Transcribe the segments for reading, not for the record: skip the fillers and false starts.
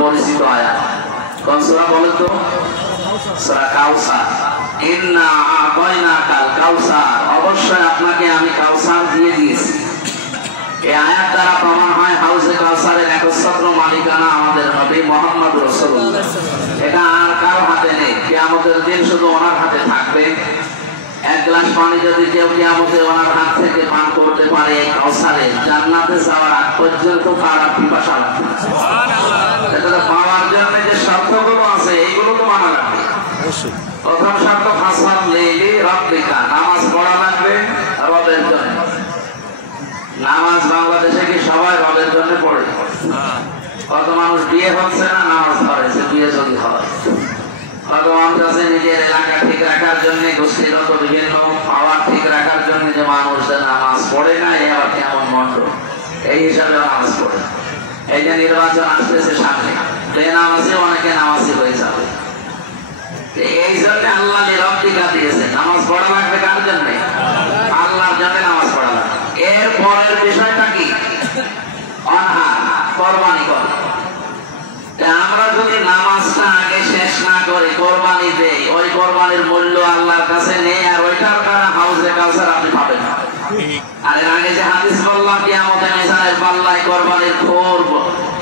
পরিচিত আয়াত। কোন সূরা বলেন তো? সূরা কাউসার। ইন্না আ'তাইনাকাল কাউসার, অবশ্যই আপনাকে আমি কাউসার দিয়ে দিয়েছি। এই আয়াত দ্বারা প্রমাণ হয় হাউজে কাউসারের একচ্ছত্র মালিকানা আমাদের নবী মুহাম্মদ রাসূলুল্লাহ। এটা আর কারো হাতে নেই, কিয়ামতের দিন শুধু ওনার হাতে থাকবে। এক গ্লাস পানি যদি কেউ কিয়ামতে ওনার হাত থেকে পান করতে পারে এই কাউসারে, জান্নাতে যাওয়ার আগ পর্যন্ত তার পিপাসা লাগবে। এটা পাওয়ার জন্য যে শর্তগুলো আছে এইগুলো তো মানা লাগবে। প্রথম শর্ত ফাসাল লিলি রাব্বিকা, নামাজ পড়া লাগবে রবের জন্য। নামাজ বাংলাদেশে কি সবাই রবের জন্য পড়ে? কত মানুষ বিয়ে হচ্ছে না নামাজ পড়েছে, বিয়ে যদি হয়। কত মানুষ আছে নিজের এলাকা ঠিক রাখার জন্য, গোষ্ঠীগত বিভিন্ন পাওয়ার ঠিক রাখার জন্য যে মানুষ নামাজ পড়ে না, এ আবার কেমন মন্ড, এই হিসাবে নামাজ পড়ে। এই যে নির্বাচন আসতেছে সামনে, বেনামাজি অনেকে নামাজি হয়ে যাবে। এই জন্য আল্লাহ নিরবধিকা দিয়েছে, নামাজ পড়া লাগবে কার জন্য? আল্লাহর জন্য নামাজ পড়া লাগবে। এর পরের বিষয়টা কি? অনহার, কোরবানি করা। আমরা যদি নামাজটা আগে শেষ না করে কোরবানি দেই, ওই কোরবানির মূল্য আল্লাহর কাছে নেই, আর ওইটার কারণে হাউজে কাউসার আপনি পাবেন না। আর এর আগে যে হাদিস বললাম কিয়ামতে মিজানের পাল্লায় কোরবানির খুর,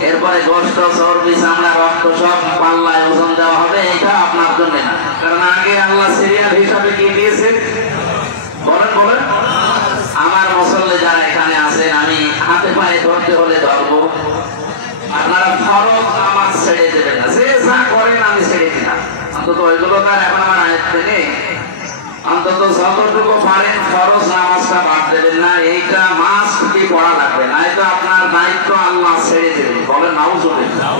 এরপরে গোশত, চর্বি, চামড়া, রক্ত সব পাল্লায় ওজন দেওয়া হবে, এটা আপনার জন্য না। কারণ আগে আল্লাহ সিরিয়াল হিসাবে কি দিয়েছে বলেন বলেন? আমার মুসল্লি যারা এখানে আছেন, আমি হাতে পায়ে ধরতে হলে ধরবো, আপনারা ফরজ নামাজ ছেড়ে দেবেন না। যে যা করেন আমি ছেড়ে দিলাম, অন্তত ওইগুলো তার এখন আমার আয়ত্তে নেই। অন্তত যতটুকু পারেন ফরজ নামাজটা বাদ দেবেন না, এইটা মাস্ট কি পড়া লাগবে, নয়তো আপনার দায়িত্ব আল্লাহ ছেড়ে দেবেন। বলেন নাউজুবিল্লাহ।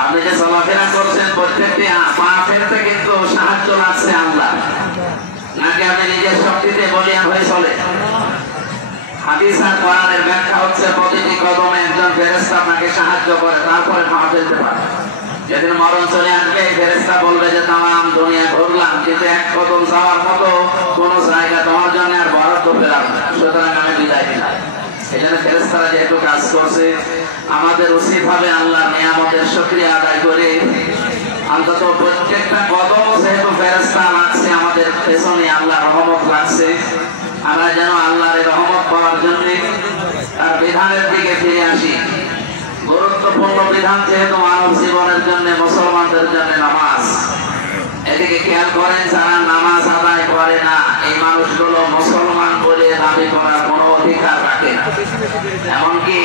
আপনি যে চলাফেরা করছেন প্রত্যেকটি পা ফেলতে কিন্তু সাহায্য লাগছে আল্লাহ, নাকি আপনি নিজের শক্তিতে বলিয়া হয়ে চলে? হাদিস আর কোরআনের ব্যাখ্যা হচ্ছে প্রতিটি কদমে একজন ফেরেশতা আপনাকে সাহায্য করে, তারপরে পা ফেলতে পারে। যেদিন মরণ চলে আসবে, ফেরেশতা বলবে যে তাম দুনিয়া ঘুরলাম, কিন্তু এক কদম যাওয়ার মতো কোন জায়গা তোমার জন্য আর বরাদ্দ পেলাম না, সুতরাং আমি বিদায় দিলাম। এই জন্য ফেরেশতারা যেহেতু কাজ করছে, আমাদের উচিত হবে আল্লাহর নিয়ামতের শুকরিয়া আদায় করে অন্তত প্রত্যেকটা কদম যেহেতু ফেরেশতা লাগছে আমাদের পেছনে, আল্লাহর রহমত লাগছে, আমরা যেন আল্লাহর রহমত পাওয়ার জন্য তার বিধানের দিকে ফিরে আসি। গুরুত্বপূর্ণ বিধান যেহেতু মানব জীবনের জন্য, মুসলমানদের জন্য নামাজ। এদিকে খেয়াল করেন, যারা নামাজ আদায় করে না এই মানুষগুলো মুসলমান বলে দাবি করার কোনো অধিকার রাখে না। এমনকি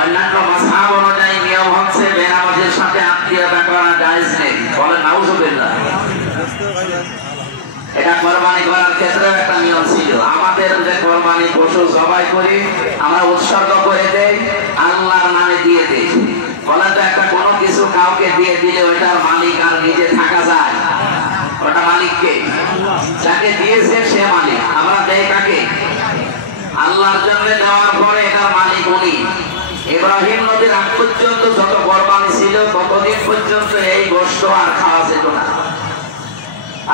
অন্যান্য মাযহাব অনুযায়ী নিয়ম হচ্ছে বেনামাজের সাথে আত্মীয়তা করা জায়েজ নেই। বলেন নাউজুবিল্লাহ। এটা কোরবানি করার ক্ষেত্রে একটা নিয়ম ছিল। আমাদের যে কোরবানি পশু জবাই করি, আমরা উৎসর্গ করে দেই, আল্লাহর নামে দিয়ে দেই। বলেন তো একটা কোনো কিছু কাউকে দিয়ে দিলে ওইটার মালিক আর নিজে থাকা যায়? ওটা মালিককে, যাকে দিয়েছে সে মালিক। আমরা দেই কাকে? আল্লাহর জন্য দেওয়ার পরে এটার মালিক উনি। ইব্রাহিম নবীর আগ পর্যন্ত যত কোরবানি ছিল ততদিন পর্যন্ত এই গোশত আর খাওয়া যেত না।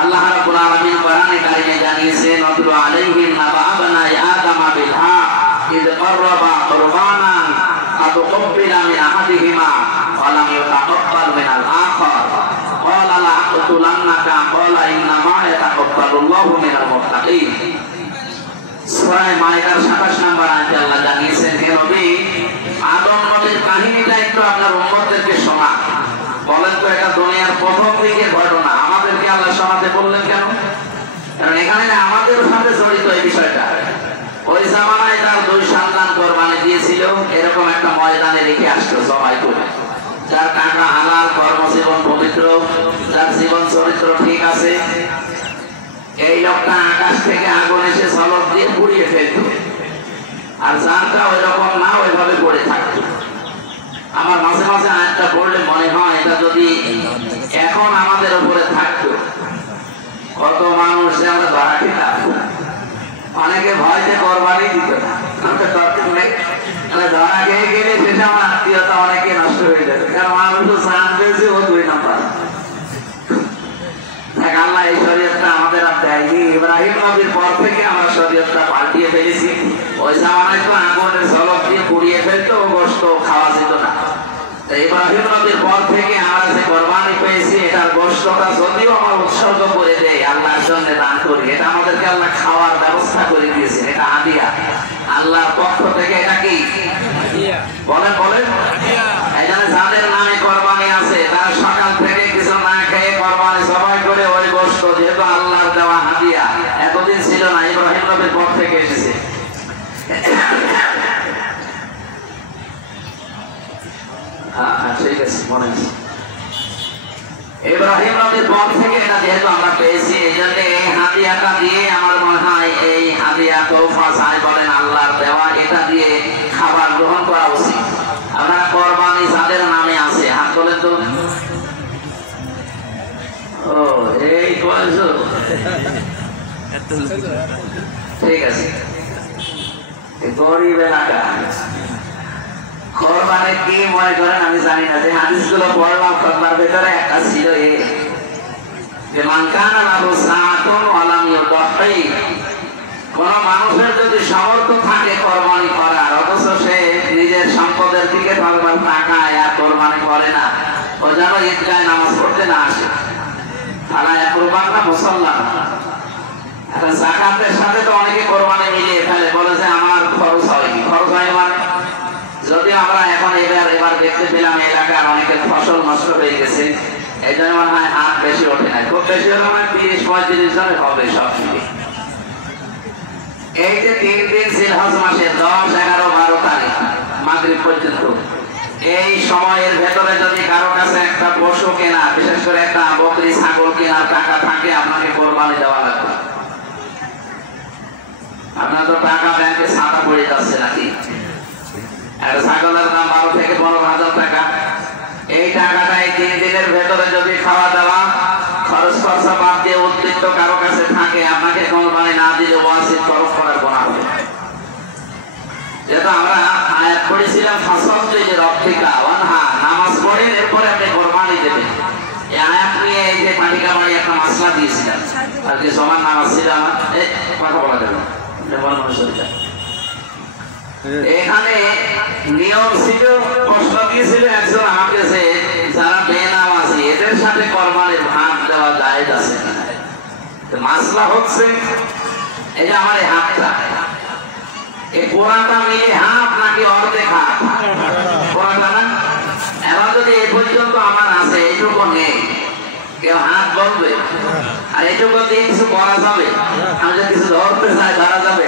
আল্লাহ রাব্বুল আলামিন কোরআনে কারিমে জানিয়েছেন, ওয়াতলু আলাইহিম নাবা বানাই আদম বিল হক ইদ ক্বাররাবা কুরবানান ফাতুকব্বিলা মিন আহাদিহিমা ওয়া লাম ইউতাকাব্বাল মিনাল আখার ক্বালা লা আকতুলান্নাকা ক্বালা ইন্নামা ইয়াতাকাব্বালুল্লাহু মিনাল মুত্তাকিন। সূরা মাইদার 27 নম্বর আয়াতে আল্লাহ জানিয়েছেন, হে নবী, আদম নবীর কাহিনীটা একটু আপনার উম্মতদেরকে শোনান। বলেন তো, এটা দুনিয়ার প্রথম দিকের ঘটনা, আমাদেরকে আল্লাহ শোনাতে বললেন কেন? কারণ এখানে আমাদের সাথে জড়িত এই বিষয়টা। ওই জামানায় তার 2 সন্তান কোরবানি দিয়েছিল, এরকম একটা ময়দানে রেখে আসতো সবাই করে। যার টাকা হালাল, কর্মজীবন পবিত্র, যার জীবন চরিত্র ঠিক আছে, এই লোকটা আকাশ থেকে আগুন এসে ঝলক দিয়ে পুড়িয়ে ফেলত। আর যারটা ওই রকম না, ওইভাবে পড়ে থাকতো। আমার মাঝে মাঝে আয়াতটা পড়লে মনে হয় এটা যদি এখন আমাদের উপরে থাকতো, কত মানুষ যে আমরা ধরা খেতাম। অনেকে ভয়তে কোরবানি দিত না, আমাদের দরকার নেই, ধরা খেয়ে গেলে সেটা আমার আত্মীয়তা অনেকে নষ্ট হয়ে যেত। কারণ মানুষ তো চান পেয়েছে ও 2 নম্বর। আল্লাহ এই শরীয়তটা আমাদের আর দেয়নি। ইব্রাহিম নবীর পর থেকে আমরা শরীয়তটা পাল্টিয়ে ফেলেছি। ওই জামানায় তো আগুনের ঝলক দিয়ে পুড়িয়ে ফেলতো, ও গোশত খাওয়া যেত না। ইব্রাহিম নবীর পর থেকে আমরা যে কোরবানি পেয়েছি এটার গোশতটা যদিও আমরা উৎসর্গ করে দেই আল্লাহর জন্য দান করি, এটা আমাদেরকে আল্লাহ খাওয়ার ব্যবস্থা করে দিয়েছে, এটা হাদিয়া আল্লাহর পক্ষ থেকে। এটা কি বলেন বলেন? এখানে যাদের নামে কোরবানি আছে তারা সকাল থেকে কিছু না খেয়ে কোরবানি সবাই করে ওই গোশত যেহেতু আল্লাহর দেওয়া হাদিয়া, এতদিন ছিল না, ইব্রাহিম নবীর পর থেকে এসেছে। ঠিক আছে, মনে আছে ইব্রাহিম নবীর পর থেকে এটা যেহেতু আমরা পেয়েছি, এই জন্য এই হাদিয়াটা দিয়ে আমার মনে হয় এই হাদিয়া তোফা যাই বলেন আল্লাহর দেওয়া, এটা দিয়ে খাবার গ্রহণ করা উচিত। আপনারা কোরবানি যাদের নামে আছে হাত তোলেন তো। ও এই ঠিক আছে, গরিব এলাকা কোরবানি কি মনে করেন আমি জানি না, যে হাদিসগুলো পড়লাম খতবার ভেতরে একটা ছিল যে মান কানা লাহু সাআতুন ওয়া লাম ইউদাহি, কোন মানুষের যদি সামর্থ্য থাকে কোরবানি করার অথচ সে নিজের সম্পদের দিকে বারবার তাকায় আর কোরবানি করে না, ও যেন ঈদগাহে নামাজ পড়তে না আসে, তারা কোরবান না মুসলমান। এখন যাকাতের সাথে তো অনেকে কোরবানি মিলিয়ে ফেলে, বলে যে আমার খরচ হয়নি, খরচ হয় মানে যদি আমরা এখন এবার দেখতে পেলাম এলাকার অনেকের ফসল নষ্ট হয়ে গেছে, এই জন্য মনে হয় হাত বেশি ওঠে না, খুব বেশি হলে মানে 30-35 জনের হবে সব মিলে। এই যে 3 দিন জিলহজ মাসের 10, 11, 12 তারিখ মাগরিব পর্যন্ত, এই সময়ের ভেতরে যদি কারো কাছে একটা পশু কেনা, বিশেষ করে একটা বকরি ছাগল কেনার টাকা থাকে, আপনাকে কোরবানি দেওয়া লাগবে। আপনার তো টাকা ব্যাংকে ছাতা পড়ে যাচ্ছে নাকি, একটা ছাগলের দাম 12 থেকে 15,000 টাকা, এই টাকাটা এই 3 দিনের ভেতরে যদি খাওয়া দাওয়া খরচ খরচা বাদ দিয়ে উদ্বৃত্ত কারো কাছে থাকে, আপনাকে কোরবানি না দিলে ওয়াসির তরফ করার গুনাহ হবে। যেটা আমরা আয়াত পড়েছিলাম ফাসালতু লিরাব্বিকা ওয়ানহা, নামাজ পড়েন এরপরে আপনি কোরবানি দেবেন, এই আয়াত নিয়ে এই যে পাটিকা বাড়ি একটা মাসলা দিয়েছিলাম, আর কি সমান নামাজ ছিল আমার এই কথা বলা যাবে এখানে নিয়ম ছিল, প্রশ্ন দিয়েছিল একজন আমাকে যে যারা বেনামাজি এদের সাথে কোরবানির ভাগ দেওয়া জায়েজ আছে, মাসলা হচ্ছে এই যে আমার এই হাতটা, এই পুরাটা মিলে হাত নাকি অর্ধেক হাত, পুরাটা না, এখন যদি এই পর্যন্ত আমার আছে এইটুকু নেই, কেউ হাত বলবে আর এইটুকু দিয়ে কিছু করা যাবে, আমি যদি কিছু ধরতে চাই ধরা যাবে,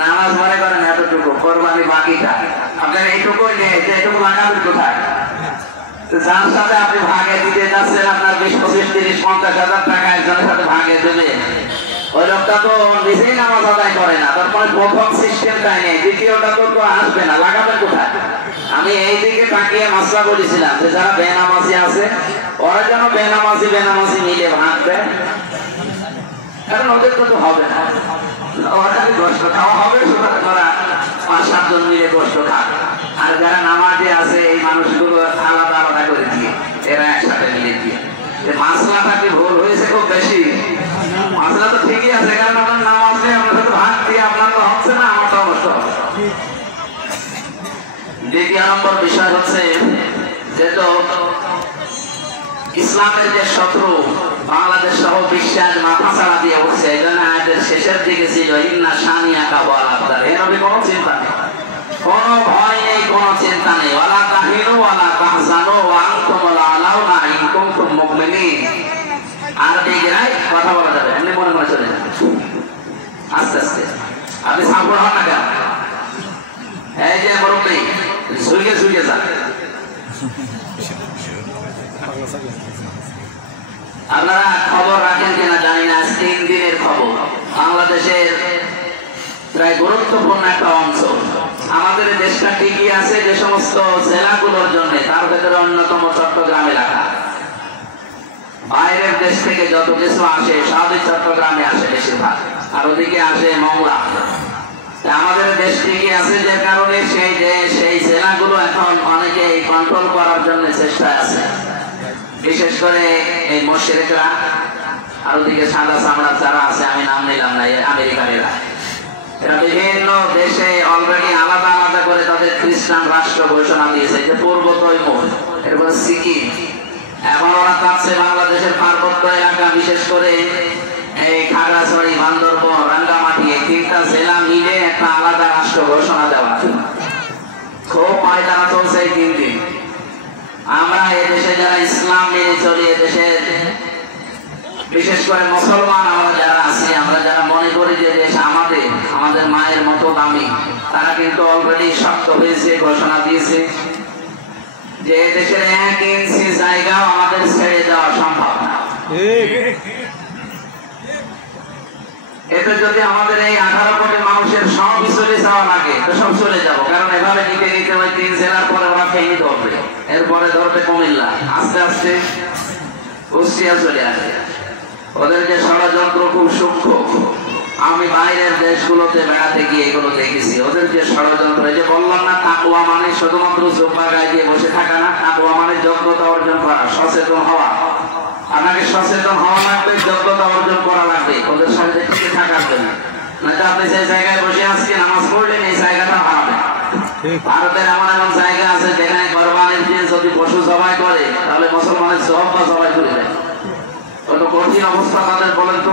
নামাজ মনে করেন এতটুকু, কোরবানি বাকিটা আপনার এইটুকুই নেই, যে এইটুকু লাগাবেন কোথায়? যার সাথে আপনি ভাগে দিতে যাচ্ছেন আপনার 20-25-30-50,000 টাকা একজনের সাথে ভাগে দেবে, ওই লোকটা তো নিজেই নামাজ আদায় করে না, তারপরে প্রথম সিস্টেমটাই নেই, দ্বিতীয়টা তো আসবে না, লাগাবেন কোথায়? আমি এই দিকে তাকিয়ে মাসলা বলেছিলাম যে যারা বেনামাজি আছে ওরা যেন বেনামাজি মিলে ভাগ দেয়, কারণ ওদের তো হবে না, ওরা গোষ্ঠ খাওয়া হবে, সুতরাং ওরা 5-7 জন মিলে গোষ্ঠ খাবে, আর যারা নামাজে আছে এই মানুষগুলো আলাদা আলাদা করে দিয়ে এরা একসাথে মিলে দিয়ে। মাসলাটা কি ভুল হয়েছে খুব বেশি? মাসলা তো ঠিকই আছে, কারণ আপনার নামাজ নেই, আপনার সাথে ভাগ দিয়ে আপনার তো হচ্ছে না, আমার তো অবস্থা হবে। দ্বিতীয় নম্বর বিষয় হচ্ছে যে তো ইসলামের যে শত্রু বাংলাদেশ সহ বিশ্বের মাথা ছাড়া দিয়ে উঠছে, এই জন্য আয়াতের শেষের দিকে ছিল ইন্না শানিয়াকা ওয়াল আবতার, এর হবে কোনো চিন্তা নেই, কোনো ভয় নেই, কোনো চিন্তা নেই, ওয়ালা তাহিনু ওয়ালা তাহজানু ওয়া আনতুমুল আলাউনা ইন কুনতুম মুমিনিন। আর বিগড়াই কথা বলা যাবে, এমনি মনে মনে চলে যাবে, আস্তে আস্তে আপনি সাপোর্ট হন না কেন, এই যে মুরব্বি ঝুঁকে যান, আপনারা খবর রাখেন কিনা জানি না, 3 দিনের খবর, বাংলাদেশের প্রায় গুরুত্বপূর্ণ একটা অংশ, আমাদের দেশটা টিকিয়ে আছে যে সমস্ত জেলাগুলোর জন্য, তার ভেতরে অন্যতম চট্টগ্রাম এলাকা, বাইরের দেশ থেকে যত কিছু আসে সবই চট্টগ্রামে আসে বেশিরভাগ, আর ওদিকে আসে মংলা। আমাদের দেশ টিকে আছে যে কারণে সেই জেলাগুলো এখন অনেকে কন্ট্রোল করার জন্য চেষ্টায় আছে, বিশেষ করে এই মুশরিকরা, আর ওদিকে সাদা চামড়ার যারা আছে, আমি নাম নিলাম না, আমেরিকানেরা, এরা বিভিন্ন দেশে অলরেডি আলাদা আলাদা করে তাদের খ্রিস্টান রাষ্ট্র ঘোষণা দিয়েছে, যে পূর্ব তৈমুর, এরপর সিকিম, এখন ওরা চাচ্ছে বাংলাদেশের পার্বত্য এলাকা, বিশেষ করে এই খাগড়াছড়ি, বান্দরবন, রাঙ্গামাটি, এই তিনটা জেলা মিলে একটা আলাদা রাষ্ট্র ঘোষণা দেওয়া। খুব পায়তারা চলছে এই 3 দিন। আমরা এদেশে যারা ইসলাম মেনে চলি, এদেশের বিশেষ করে মুসলমান আমরা যারা আছি, আমরা যারা মনে করি যে দেশ আমাদের মায়ের মতো দামি, তারা কিন্তু অলরেডি শক্ত হয়েছে, ঘোষণা দিয়েছে যে দেশের 1 ইঞ্চি জায়গাও আমাদের ছেড়ে দেওয়া সম্ভব না। এতে যদি আমাদের এই 18 কোটি মানুষের সব চলে যাওয়া লাগে, তো সব চলে যাবো, কারণ এভাবে নিতে নিতে ওই 3 জেলার পরে ওরা ফেনি ধরবে, এরপরে ধরবে কুমিল্লা, আস্তে আস্তে কুষ্টিয়া চলে আসবে। ওদের যে ষড়যন্ত্র খুব সূক্ষ্ম, আমি বাইরের দেশগুলোতে বেড়াতে গিয়ে এগুলো দেখেছি। ওদের যে ষড়যন্ত্র, এই যে বললাম না, তাকওয়া মানে শুধুমাত্র জুব্বা গায়ে দিয়ে বসে থাকা না, তাকওয়া মানে যোগ্যতা অর্জন করা, সচেতন হওয়া। আপনাকে সচেতন হওয়া লাগবে, যোগ্যতা অর্জন করা লাগবে ওদের সাথে টিকে থাকার জন্য। নয়তো আপনি যে জায়গায় বসে আজকে নামাজ পড়লেন, এই জায়গাটা হারাবেন। ভারতের এমন এমন জায়গা আছে যেখানে কোরবানির দিন যদি পশু জবাই করে, তাহলে মুসলমানের জব বা জবাই করে দেয়। কত কঠিন অবস্থা তাদের, বলেন তো।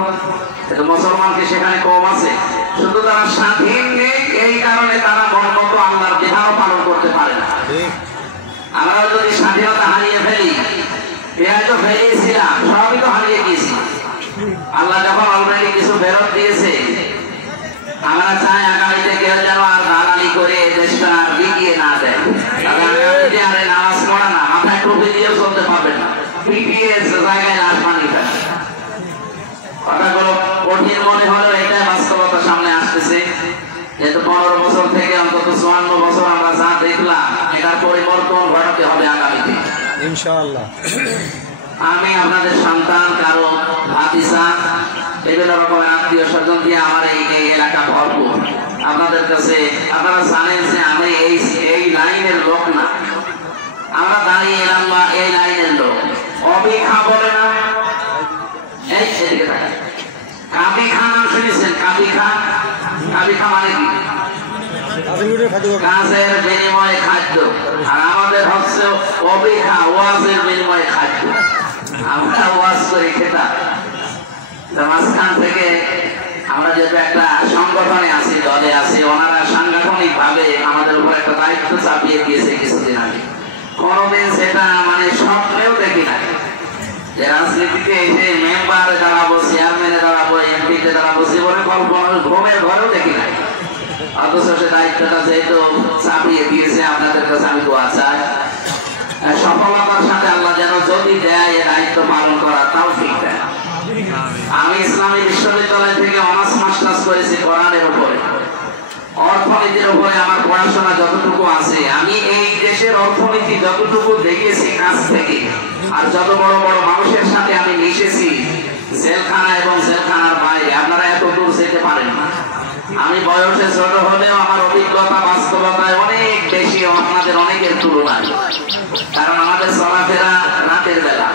কিন্তু মুসলমানকে সেখানে কম আছে, শুধু তারা স্বাধীন নেই, এই কারণে তারা মনমতো আল্লাহর বিধানও পালন করতে পারে না। আমরা যদি স্বাধীনতা হারিয়ে ফেলি, তো ফেলিয়েছিলাম, সবই তো হারিয়ে গিয়েছি। আল্লাহ যখন অলরেডি কিছু ফেরত দিয়েছে, আমরা চাই আগামীতে কেউ যেন আর দালালি করে দেশটা বিকিয়ে না দেয়। আগামীতে আরে নামাজ পড়া না, মাথায় টুপি দিয়েও চলতে পারবেন না, পিপিএস জায়গায় লাশ পানি ফেলে। কথাগুলো কঠিন মনে হলেও এটাই বাস্তবতা সামনে আসতেছে। যেহেতু 15 বছর থেকে অন্তত 54 বছর আমরা যা দেখলাম, এটার পরিবর্তন ঘটাতে হবে আগামীতে ইনশাআল্লাহ। আমি আপনাদের সন্তান, কারো ভাতিজা, বিভিন্ন রকমের আত্মীয় স্বজন দিয়ে আমার এই এলাকা ভরপুর। আপনাদের কাছে আপনারা জানেন যে আমি এই লাইনের লোক না, আমরা দাঁড়িয়ে এলাম বা এই লাইনের লোক। অবিখা বলে না, এই এদিকে থাকে কাবি খা, নাম শুনেছেন? কাবি খা, কাবি খা মানে কি? কাজের বিনিময়ে খাদ্য। আর আমাদের হচ্ছে অবিখা, ওয়াজের বিনিময়ে খাদ্য। আমরা ওয়াজ করি খেতাম। মাঝখান থেকে আমরা যেহেতু একটা সংগঠনে আছি, দলে আছি, ওনারা সাংগঠনিক ভাবে আমাদের উপর একটা দায়িত্ব চাপিয়ে দিয়েছে কিছুদিন আগে। কোনদিন সেটা মানে স্বপ্নেও দেখি না যে রাজনীতিতে এসে মেম্বারে দাঁড়াবো, চেয়ারম্যানে দাঁড়াবো, এমপিতে দাঁড়াবো, জীবনে কল্পনা ঘুমের ঘরেও দেখি নাই। অথচ সে দায়িত্বটা যেহেতু চাপিয়ে দিয়েছে, আপনাদের কাছে আমি দোয়া চাই সফলতার সাথে আল্লাহ যেন যদি দেয় এ দায়িত্ব পালন করা, তাও ঠিক দেয়। আমি ইসলামী বিশ্ববিদ্যালয় থেকে অনার্স মাস্টার্স করেছি কোরআনের উপরে, অর্থনীতির উপরে আমার পড়াশোনা যতটুকু আছে, আমি এই দেশের অর্থনীতি যতটুকু দেখেছি কাছ থেকে, আর যত বড় বড় মানুষের সাথে আমি মিশেছি জেলখানা এবং জেলখানার বাইরে, আপনারা এত দূর যেতে পারেন না। আমি বয়সে ছোট হলেও আমার অভিজ্ঞতা বাস্তবতায় অনেক বেশি আপনাদের অনেকের তুলনায়। কারণ আমাদের চলাফেরা রাতের বেলা,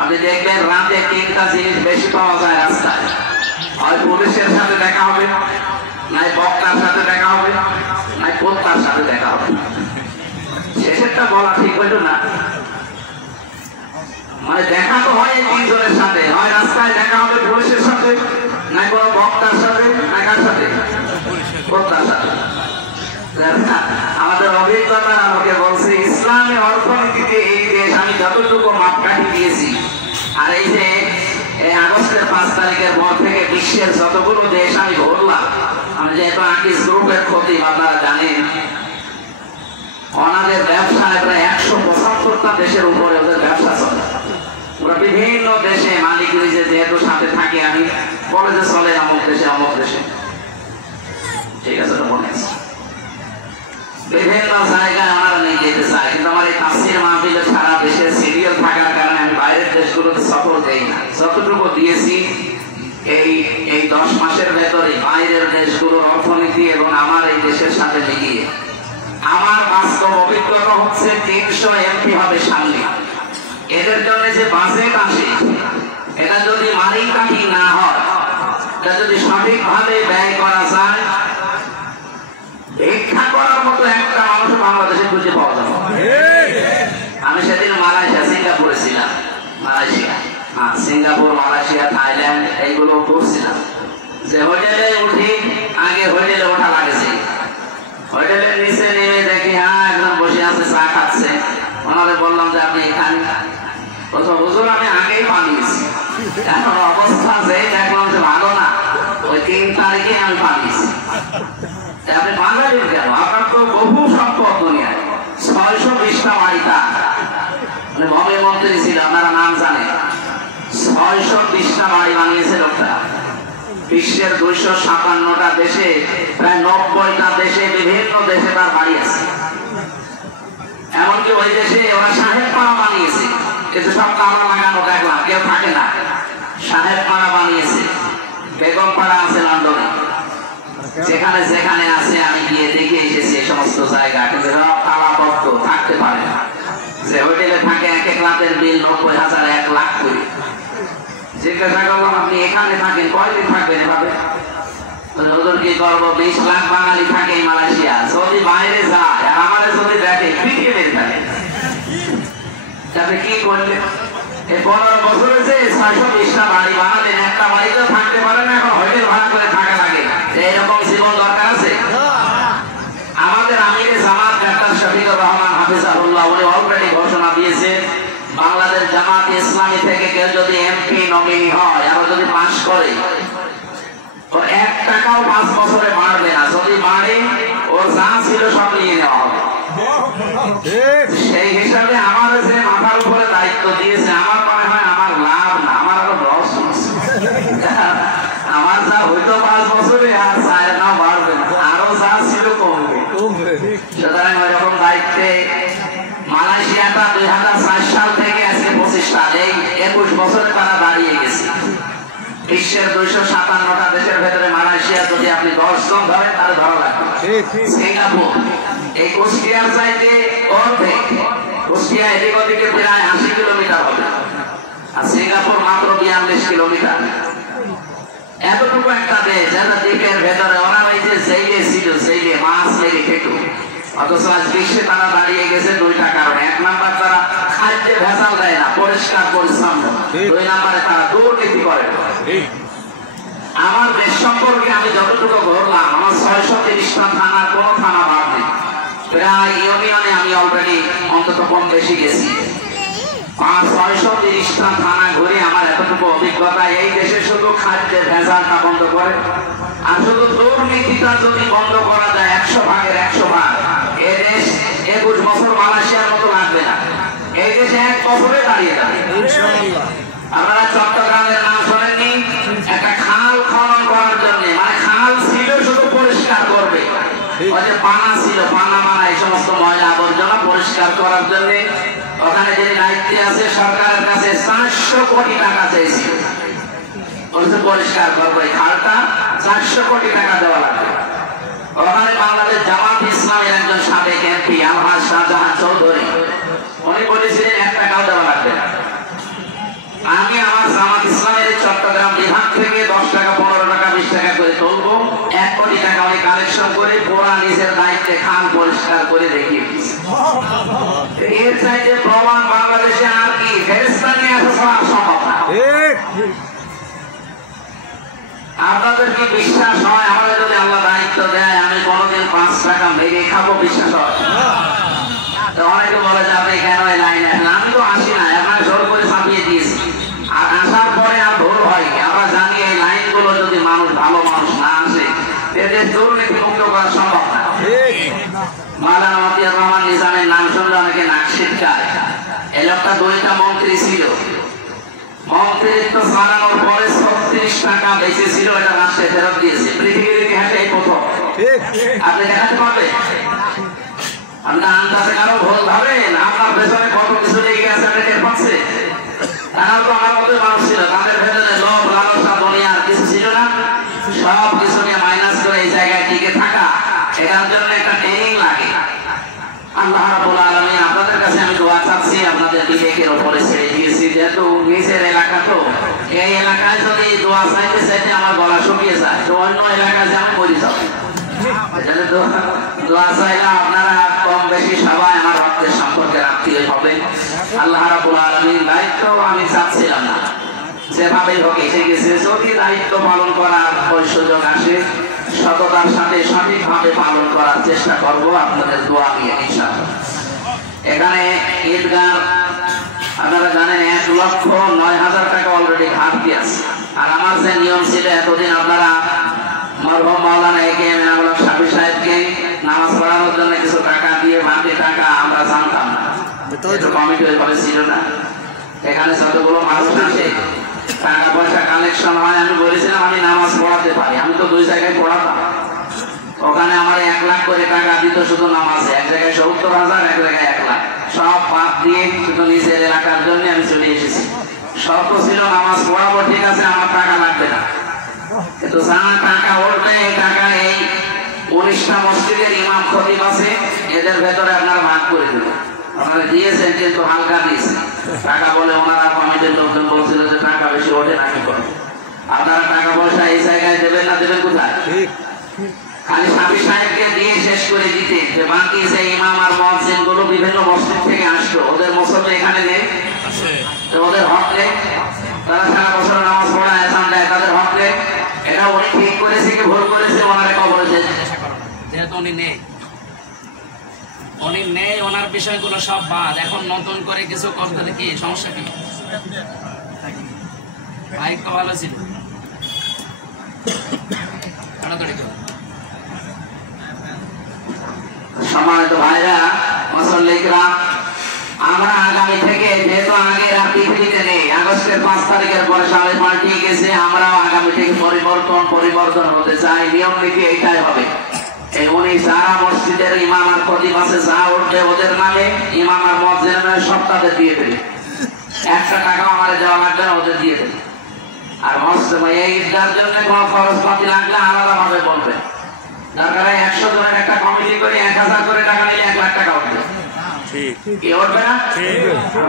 আপনি দেখবেন রাতে 3টা জিনিস বেশি পাওয়া যায় রাস্তায়। হয় পুলিশের সাথে দেখা হবে, নাই বক্তার সাথে দেখা হবে, নাই পোস্তার সাথে দেখা হবে। শেষেরটা বলা ঠিক হইল না, মানে দেখা তো হয় 3 জনের সাথে, হয় রাস্তায় দেখা হবে পুলিশের সাথে, নাই কোনো বক্তার সাথে, নাই কার সাথে, পোস্তার সাথে। আমাদের অভিজ্ঞতা আমাকে বলছে ইসলামী অর্থনীতিতে এই দেশ আমি যতটুকু মাপকাঠি দিয়েছি, আর এই যে আগস্টের 5 তারিখের পর থেকে বিশ্বের যতগুলো দেশ আমি ঘুরলাম, আমি যেহেতু আকিস গ্রুপের ক্ষতি আপনারা জানেন, ওনাদের ব্যবসায় প্রায় 175টা দেশের উপরে ওদের ব্যবসা চলে। ওরা বিভিন্ন দেশে মালিক নিজে যেহেতু সাথে থাকি, আমি বলে যে চলে অমুক দেশে অমুক দেশে, ঠিক আছে, মনে আছে বিভিন্ন জায়গায় ওনারা নিয়ে যেতে চায়। কিন্তু আমার এই তাফসীর মাহফিলে সারা দেশের সিরিয়াল থাকার কারণে আমি বাইরের দেশগুলোতে সফর দেই না। যতটুকু দিয়েছি এই 10 মাসের ভেতরে বাইরের দেশগুলোর অর্থনীতি এবং আমার এই দেশের সাথে মিলিয়ে আমার বাস্তব অভিজ্ঞতা হচ্ছে 300 এমপি হবে সামনে। এদের জন্য যে বাজেট আসে, এটা যদি মারিকাঠি না হয়, এটা যদি সঠিকভাবে ব্যয় করা যায়, ভিক্ষা করার মতো একটা মানুষ বাংলাদেশে খুঁজে পাওয়া যাবে। আমি সেদিন সিঙ্গাপুরে ছিলাম, সিঙ্গাপুর, মালয়েশিয়া, থাইল্যান্ড এইগুলো করছিলাম। যে হোটেলে উঠি, আগে হোটেলে ওঠা লাগেছে, হোটেলের নিচে নেমে দেখি একজন বসে আছে, চা খাচ্ছে। ওনাদের বললাম যে আপনি এখানে, হুজুর আমি আগেই পালিয়েছি, এখন অবস্থা যে দেখলাম যে ভালো না, ওই 3 তারিখে আমি পালিয়েছি। আপনি বাঙালি কেন? আপনার তো বহু সম্পদ দুনিয়ায়, 620টা বাড়িটা, মানে বম্বে মন্ত্রী ছিল, আপনারা নাম জানেন। 620টা বাড়ি বানিয়েছে লোকটা। বিশ্বের 257টা দেশে, প্রায় 90টা দেশে, বিভিন্ন দেশে তার বাড়ি আছে। এমনকি ওই দেশে ওরা সাহেব পাড়া বানিয়েছে, কিন্তু সব কামরা লাগানো দেখলাম, কেউ থাকে না। সাহেব পাড়া বানিয়েছে, বেগম পাড়া আছে লন্ডনে, যেখানে যেখানে আছে আমি গিয়ে দেখে এসেছি এই সমস্ত জায়গা, কিন্তু তালাবদ্ধ, থাকতে পারে না। যে হোটেলে থাকে এক এক রাতের বিল 90,000, 1 লাখ করে। জিজ্ঞাসা করলাম আপনি এখানে থাকেন, কয়দিন থাকবেন এভাবে? ওদের কি করবো, 20 লাখ বাঙালি থাকে মালয়েশিয়া, যদি বাইরে যায় আর আমাদের যদি দেখে পিটিয়ে বের থাকে, তাতে কি করলে? এই 15 বছরে যে 620টা বাড়ি বানালেন, একটা বাড়িতে থাকতে পারে না, এখন হোটেল ভাড়া করে থাকা লাগে। এইরকম জীবন দরকার আছে? আমাদের আমিরে জামাত ডাক্তার শফিকুর রহমান হাফিজাহুল্লাহ, উনি অলরেডি ঘোষণা দিয়েছে, বাংলাদেশ জামাত ইসলামী থেকে কেউ যদি এমপি নমিনি হয়, আর যদি পাস করে, ও 1 টাকাও 5 বছরে বাড়বে না। যদি বাড়ে, ও যা ছিল সব নিয়ে নেওয়া হবে। সেই হিসাবে আমার যে মাথার উপরে দায়িত্ব দিয়েছে, আমার মনে হয় আমার লাভ না, আমার আরো লস। আমার যা হইতো 5 বছরে, আর 4 নাও বাড়বে না, আরো যা ছিল কমবে। সুতরাং ওই রকম দায়িত্বে মালয়েশিয়াটা 2004 সাল থেকে আজকে 25 সাল, এই 21 বছরে তারা দাঁড়িয়ে গেছে। বিশ্বের 257টা দেশের ভেতরে মালয়েশিয়া যদি আপনি 10 জন ধরেন, তাহলে ধরা লাগবে। সিঙ্গাপুর এই কুষ্টিয়ার চাইতে অর্ধেক, কুষ্টিয়া এদিক ওদিকে প্রায় 80 কিলোমিটার হবে, আর সিঙ্গাপুর মাত্র 42 কিলোমিটার। এতটুকু একটা দেশ, যারা দ্বীপের ভেতরে ওরা ওই যে জেলে ছিল, জেলে মাছ মেরে খেত, অথচ আজ বিশ্বে তারা দাঁড়িয়ে গেছে 2টা কারণে। 1 নাম্বার, তারা খাদ্যে ভেজাল দেয় না, পরিষ্কার পরিচ্ছন্ন। 2 নাম্বারে তারা দুর্নীতি করে। আমার দেশ সম্পর্কে আমি যতটুকু ঘুরলাম, আমার 630টা থানা, কোনো থানা বাদ নেই। প্রায় ইউনিয়নে আমি অলরেডি অন্তত কম বেশি গেছি। 630টা থানা ঘুরে আমার এতটুকু অভিজ্ঞতা, এই দেশে শুধু খাদ্যের ভেজালটা বন্ধ করে, আর শুধু দুর্নীতিটা যদি বন্ধ করা যায় 100 ভাগের 100 ভাগ, এ দেশ 21 বছর মালয়েশিয়ার মতো লাগবে না। এই দেশে 1 বছরে দাঁড়িয়ে যাবে। আপনারা চট্টগ্রামের নাম শোনেননি? একটা খাল খনন করার জন্য, মানে খাল ছিল শুধু পরিষ্কার করবে, ওই যে পানা ছিল, পানা মানা এই সমস্ত ময়লা আবর্জনা পরিষ্কার করার জন্য ওখানে যিনি দায়িত্বে আছে, সরকারের কাছে 400 কোটি টাকা চেয়েছিল, পরিষ্কার করবো এই খালটা, 400 কোটি টাকা দেওয়া লাগবে। ওখানে বাংলাদেশ জামাত ইসলামের একজন সাবেক এমপি আলহাজ শাহজাহান চৌধুরী, উনি বলেছিলেন 1 টাকাও দেওয়া লাগবে না। আমি আমার জামাত ইসলামের চট্টগ্রাম বিভাগ থেকে 10 টাকা, 15 টাকা, 20 টাকা করে তুলবো, 1 কোটি টাকা উনি কালেকশন করে পুরা নিজের দায়িত্বে খাল পরিষ্কার করে দেখিয়ে দিয়েছে। এর চাইতে প্রমাণ বাংলাদেশে আর কি ফেরেশতা নিয়ে আসা ছাড়া সম্ভব না। আপনাদের কি বিশ্বাস হয় আমাদের যদি আল্লাহ দায়িত্ব দেয়, আমি কোনোদিন 5 টাকা মেরে খাবো? বিশ্বাস হয়? অনেকে বলে যে আপনি কেন এই লাইন আসেন? আমি তো আসি না, আপনার জোর করে ছাপিয়ে দিয়েছি, আর আসার পরে আর ভুল হয়। আমরা জানি এই লাইনগুলো যদি মানুষ, ভালো মানুষ না আসে, এদের দুর্নীতি মুক্ত করা সম্ভব না। মাওলানা মতিয়ার রহমান নিজামের নাম শুনলে অনেকে নাক ছিটকায়। এই লোকটা 2টা মন্ত্রী ছিল, মন্ত্রিত্ব ছাড়ানোর পরে 36 টাকা বেঁচে ছিল, এটা রাষ্ট্রে ফেরত দিয়েছে। পৃথিবীর ইতিহাসে এই প্রথম। আপনি দেখাতে পারবেন? আপনার আন্দাজে কারো ভুল ভাবেন? আপনার পেছনে কত কিছু লেগে আছে আপনি টের পাচ্ছেন? তারাও তো আমার মতো মানুষ ছিল, তাদের ভেতরে লোভ, লালসা, দুনিয়ার কিছু ছিল না। সব কিছু নিয়ে মাইনাস করে এই জায়গায় টিকে থাকা, এটার জন্য একটা ট্রেনিং লাগে। আল্লাহ রাব্বুল আলামিন আপনাদের কাছে আমি দোয়া চাচ্ছি, বলছি আপনাদের বিবেকের উপরে ছেড়ে দিয়েছি, যেহেতু নিজের এলাকা তো এই এলাকায় যদি দোয়া চাইতে চাইতে আমার গলা শুকিয়ে যায়, তো অন্য এলাকায় যেমন মরি যাবে। দোয়া চাইলে আপনারা কম বেশি সবাই আমার রক্তের সম্পর্কে আত্মীয় হবে। আল্লাহ রাব্বুল আলামিন দায়িত্ব আমি চাচ্ছিলাম না, যেভাবেই হোক এসে গেছে। যদি দায়িত্ব পালন করার সুযোগ আসে, সততার সাথে সঠিকভাবে পালন করার চেষ্টা করব আপনাদের দোয়া নিয়ে ইনশাআল্লাহ। এখানে ঈদগাহ আপনারা জানেন 1,09,000 টাকা অলরেডি ঘাটতি আছে। আর আমার যে নিয়ম ছিল এতদিন, আপনারা মরহুম মাওলানা একেএম এনামুল হক সাফি সাহেবকে নামাজ পড়ানোর জন্য কিছু টাকা দিয়ে, বাকি টাকা আমরা জানতাম না, কমিটি ওইভাবে ছিল না। এখানে যতগুলো মানুষ আসে টাকা পয়সা কালেকশন হয়, আমি বলেছিলাম আমি নামাজ পড়াতে পারি। আমি তো 2 জায়গায় পড়াতাম, ওখানে আমার 1 লাখ করে টাকা দিত শুধু নামাজে। এক জায়গায় 70,000, এক জায়গায় 1 লাখ, সব বাদ দিয়ে শুধু নিজের এলাকার জন্য আমি চলে এসেছি। শর্ত ছিল নামাজ পড়াবো, ঠিক আছে, আমার টাকা লাগবে না, কিন্তু যারা টাকা উঠবে এই টাকা এই 19টা মসজিদের ইমাম খতিব আছে, এদের ভেতরে আপনারা ভাগ করে দেবেন। আপনারা দিয়েছেন কিন্তু হালকা দিয়েছেন টাকা, বলে ওনারা কমিটির লোকজন বলছিল যে টাকা বেশি ওঠে না, কি করে আপনারা টাকা পয়সা এই জায়গায় দেবেন না, দেবেন কোথায়? খালি সাফি সাহেবকে দিয়ে শেষ করে দিতে, যে বাকি যে ইমাম আর মুয়াজ্জিন গুলো বিভিন্ন মসজিদ থেকে আসতো, ওদের মুসল্লি এখানে নেই, তো ওদের হক নেই, তারা সারা বছর নামাজ পড়ায়, আযান দেয়, তাদের হক নেই। এটা উনি ঠিক করেছে কি ভুল করেছে, ওনারে কবরে যেহেতু উনি নেই, ওনার বিষয়গুলো সব বাদ। এখন নতুন করে কিছু করতে কি সমস্যা, কি বাইক তো ভালো ছিল, সম্মানিত ভাইরা মুসল্লিরা, আমরা আগামী থেকে, যেহেতু আগে আর পৃথিবীতে নেই, আগস্টের 5 তারিখের পরে সালে পাল্টিয়ে গেছে, আমরাও আগামী থেকে পরিবর্তন হতে চাই। নিয়ম নীতি এইটাই হবে, এই উনি যারা মসজিদের ইমাম আর খতিব আছে, যা উঠবে ওদের নামে, ইমাম আর মুয়াজ্জিনের নামে সব তাদের দিয়ে দেবে। 1 টাকাও আমার দেওয়া লাগবে না, ওদের দিয়ে দেবে। আর মসজিদ এই ঈদগার জন্য কোনো খরচ পাতি লাগলে আলাদা ভাবে বলবে। দরকার 100 জনের একটা কমিটি করে 1,000 করে টাকা নিলে 1 লাখ টাকা উঠবে, কি উঠবে না?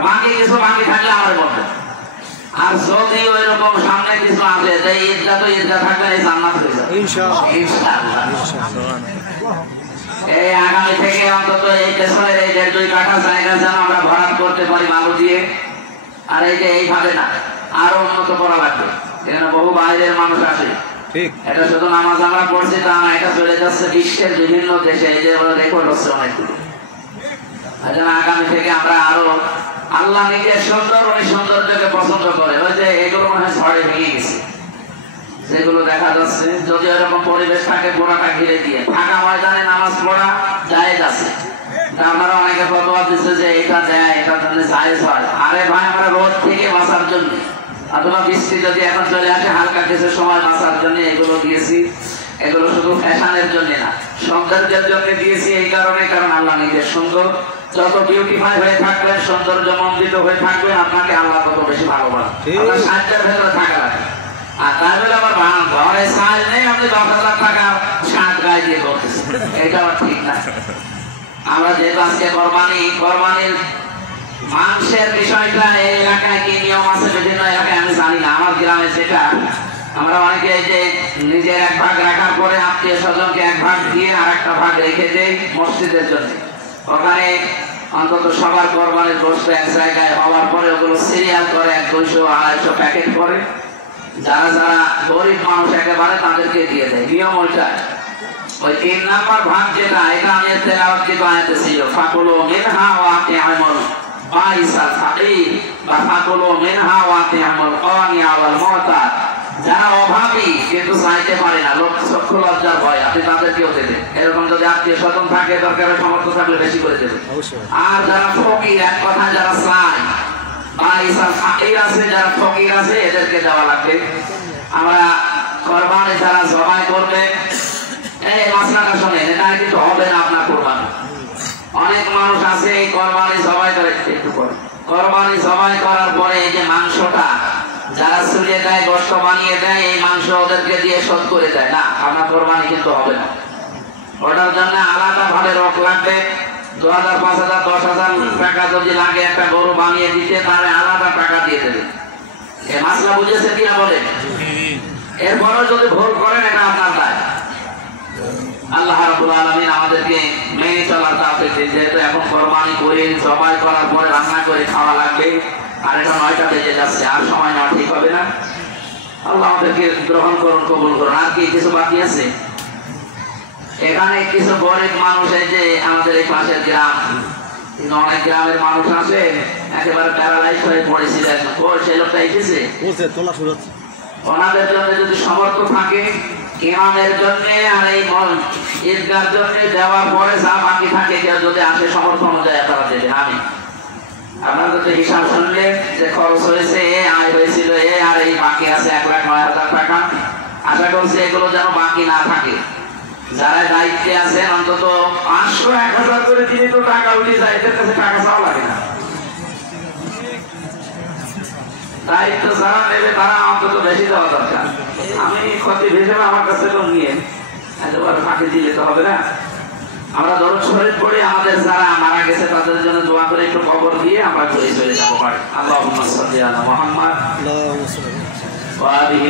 বাকি কিছু বাকি থাকলে আমার বলবে। আর যদি ওই রকম সামনে কিছু আছে, যে ঈদগাহ তো ঈদগাহ থাকলে এই জান্নাত হয়ে যাবে ইনশাআল্লাহ। এই আগামী থেকে অন্তত এই পেছনের এই 1.5-2 কাঠা জায়গা যেন আমরা ভরাট করতে পারি বালু দিয়ে। আর এই যে এইভাবে না, আরো উন্নত করা লাগবে, এখানে বহু বাইরের মানুষ আসে। এটা শুধু নামাজ আমরা পড়ছি তা না, এটা চলে যাচ্ছে বিশ্বের বিভিন্ন দেশে, এই যে রেকর্ড হচ্ছে অনেকগুলো। আগামী থেকে আমরা আরো, আল্লাহ নিজের সুন্দর, ওই সৌন্দর্যকে পছন্দ করে। ওই যে এগুলো মনে হয় ঝড়ে ভেঙে গেছে, যেগুলো দেখা যাচ্ছে, যদি এরকম পরিবেশ থাকে গোড়াটা ঘিরে দিয়ে ফাঁকা ময়দানে নামাজ পড়া জায়েজ আছে। আমরা অনেকে ফতোয়া দিচ্ছে যে এটা দেয়, এটা জন্য জায়েজ হয়। আরে ভাই, আমরা রোদ থেকে বাঁচার জন্য, অথবা বৃষ্টি যদি এখন চলে আসে হালকা কিছু সময় বাঁচার জন্য এগুলো দিয়েছি। এগুলো শুধু ফ্যাশনের জন্য না, সৌন্দর্যের জন্য দিয়েছি। এই কারণে, কারণ আল্লাহ নিজের সুন্দর, যত বিউটিফাই হয়ে থাকবেন, সৌন্দর্য মণ্ডিত হয়ে থাকবেন, আপনাকে আল্লাহ তত বেশি ভালোবাসে। আপনার সাহায্যের ভেতরে থাকা লাগে। আর তাই বলে আবার ঘরে সাহায্য নেই, আপনি 10,000 টাকা শার্ট গায়ে দিয়ে করতেছেন, এটা আবার ঠিক না। আমরা যেহেতু আজকে কোরবানির মাংসের বিষয়টা এই এলাকায় কি নিয়ম আছে, বিভিন্ন এলাকায় আমি জানি না। আমার গ্রামে যেটা, আমরা অনেকে যে নিজের 1 ভাগ রাখার পরে আত্মীয় স্বজনকে 1 ভাগ দিয়ে আর একটা ভাগ রেখে দেয় মসজিদের জন্য। ওখানে অন্তত সবার কোরবানির গোশত এক জায়গায় হওয়ার পরে ওগুলো সিরিয়াল করে 200-250 প্যাকেট করে, যারা যারা গরিব মানুষ একেবারে তাদেরকে দিয়ে দেয়। নিয়ম ওইটা। ওই 3 নাম্বার ভাগ যেটা, এটা আমি তেলাওয়াত আয়াতে ছিল, ফাকুলু মিনহা ওয়া আতি'মুল বাইসাল ফাকির বা ফাকুলু মিনহা ওয়া আতি'মুল কানিয়া ওয়াল মু'তাদ। যারা অভাবী কিন্তু চাইতে পারে না, চক্ষু লজ্জার ভয়, আপনি তাদেরকেও দেবেন। এরকম যদি আত্মীয় স্বজন থাকে, দরকারে সামর্থ্য থাকলে বেশি করে দেবেন। আর যারা ফকির, এক কথা যারা চায়, বাইসাল ফাকির আছে, যারা ফকির আছে, এদেরকে দেওয়া লাগবে। আমরা কোরবানি যারা জবাই করবে, এই মাসলাটা শুনেন, এটা কিন্তু হবে না আপনার কোরবানি। অনেক মানুষ আছে এই কোরবানি জবাই করে, একটু করে কোরবানি জবাই করার পরে এই যে মাংসটা যারা চুলিয়ে দেয়, গোশত বানিয়ে দেয়, এই মাংস ওদেরকে দিয়ে শোধ করে দেয়। না, আপনার কোরবানি কিন্তু হবে না। ওটার জন্য আলাদা ভাবে রক লাগবে, 2000, 5000, 10,000 টাকা যদি লাগে একটা গরু বানিয়ে দিতে, তাহলে আলাদা টাকা দিয়ে দেবে। এই মাসলা বুঝেছে কিনা বলেন? এরপরও যদি ভুল করেন, এটা আপনার দায়। আল্লাহ রাব্বুল আলামিন আমাদেরকে মেনে চলার তৌফিক দিন। যেহেতু এখন কোরবানি করে জবাই করার পরে রান্না করে খাওয়া লাগবে, আর এটা 9টা বেজে যাচ্ছে, আর সময় নেওয়া ঠিক হবে না। আল্লাহ আমাদেরকে গ্রহণ করুন, কবুল করুন। আর কি কিছু বাকি আছে? এখানে কিছু গরিব মানুষ, এই যে আমাদের এই পাশের গ্রাম, অনেক গ্রামের মানুষ আছে, একেবারে প্যারালাইজ হয়ে পড়েছিলেন। সেই লোকটা এসেছে, ওনাদের জন্য যদি সামর্থ্য থাকে, ইমামের জন্য আর এই ঈদগার জন্য দেওয়ার পরে যা বাকি থাকে, কেউ যদি আসে সামর্থ্য অনুযায়ী তারা দেবে। আমি আপনাদের তো হিসাব শুনলে যে খরচ হয়েছে, আয় হয়েছিল আর এই বাকি আছে 1,09,000 টাকা। আশা করছি এগুলো যেন বাকি না থাকে। যারা দায়িত্বে আছেন অন্তত 500, 1000 করে দিলে তো টাকা উঠে যায়, এদের কাছে টাকা চাওয়া লাগে না। দায়িত্ব যারা নেবে তারা অন্তত বেশি দেওয়া দরকার। আমি ক্ষতি ভেবে আমার কাছে তো নিয়ে এতবার ফাঁকি দিলে তো হবে না। আমরা দরুদ শরীফ পড়ে আমাদের যারা মারা গেছে তাদের জন্য দোয়া করে একটু কবর দিয়ে আমরা চলে যাবো বাড়ি। আল্লাহুম্মা সাল্লি আলা মুহাম্মাদ ওয়া আলিহি